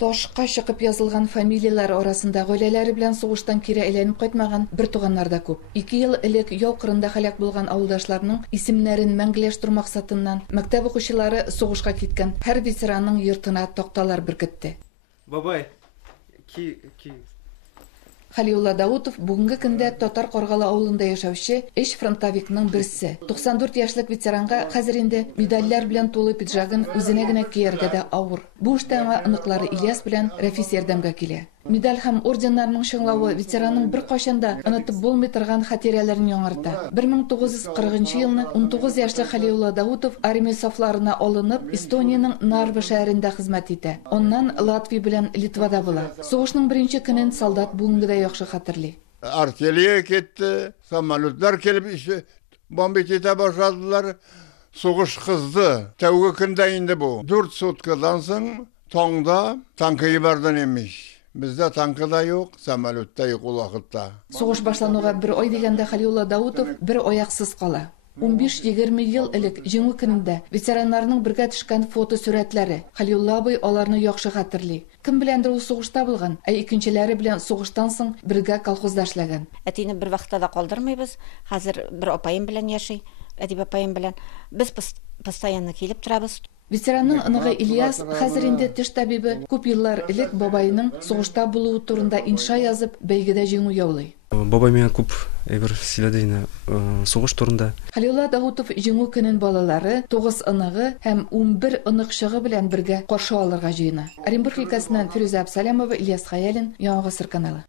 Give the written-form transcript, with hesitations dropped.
Тошқа шығып язылған фамилиялар арасында гаиләләре белән сугыштан кире әйләнеп кайтмаган бер туганнар да күп. 2 ел элек яу кырында халак булган авылдашларның исемнәрен мәңгеләштерү максатыннан мәктәп укучылары сугышка киткән һәр ветеранның йортына токталар беркетте. Бабай, Халиулла Даутов бүгенге көндә Татар Каргалы авылында яшәүче эш фронтовикның берсе. 94 яшьлек ветеранга хәзер инде медальләр белән тулы пиджагын үзенә генә кияргә дә авыр. Бу эштә аңа оныклары Ильяс белән Рәфис ярдәмгә килә. Медаль һәм орденнарның шыңлавы ветеранның бер кайчанда онытып булмый торган хатирәләрен яңарта. 1940 елны 19 яшьлек Халиулла Даутов армия сафларына алынып, Эстониянең Нарва шәһәрендә хезмәт итә. Оннан Латвия белән Литвада була. Сугышның беренче көнен солдат бүгенгедә яхшы хәтерли. Артиллерия кетте, самолетлар килеп бомбит итә башладылар. Сугыш кызды. Тәүге көндә инде бу. 4 суткадан соң таңда танкы бардан имеш. Бездә танкы да юк, самолет та юк ул вакытта. Сугыш башлануга бер ай дигәндә Халиулла Даутов бер аяксыз кала. 15-20 ел элек җиңү көнендә ветераннарның бергә төшкән фото сурәтләре. Халиулла абый аларны яхшы хәтерли. Кем беләндер ул сугышта булган, икенчеләре белән сугыштан соң бергә колхозда эшләгән. Әтине бер вакытта да калдырмыйбыз. Хәзер бер апайым белән яши, Әдип апайым белән. Без постоянно килеп торабыз. Ветеранның оныгы Ильяс хәзер инде теш табибы күп еллар элек бабайының сугышта булуы турында инша язып, бәйгедә җиңү яулый. Бабай миңа күп әйбер сөйләде инде сугыш турында. Халиулла Даутов җиңү көнен балалары, 9 оныгы һәм 11 онык-чыгы белән бергә каршы алырга җыена. Оренбург өлкәсеннән Фирүзә Абсалямова, Ильяс Хаялин, Яңа Гасыр каналы.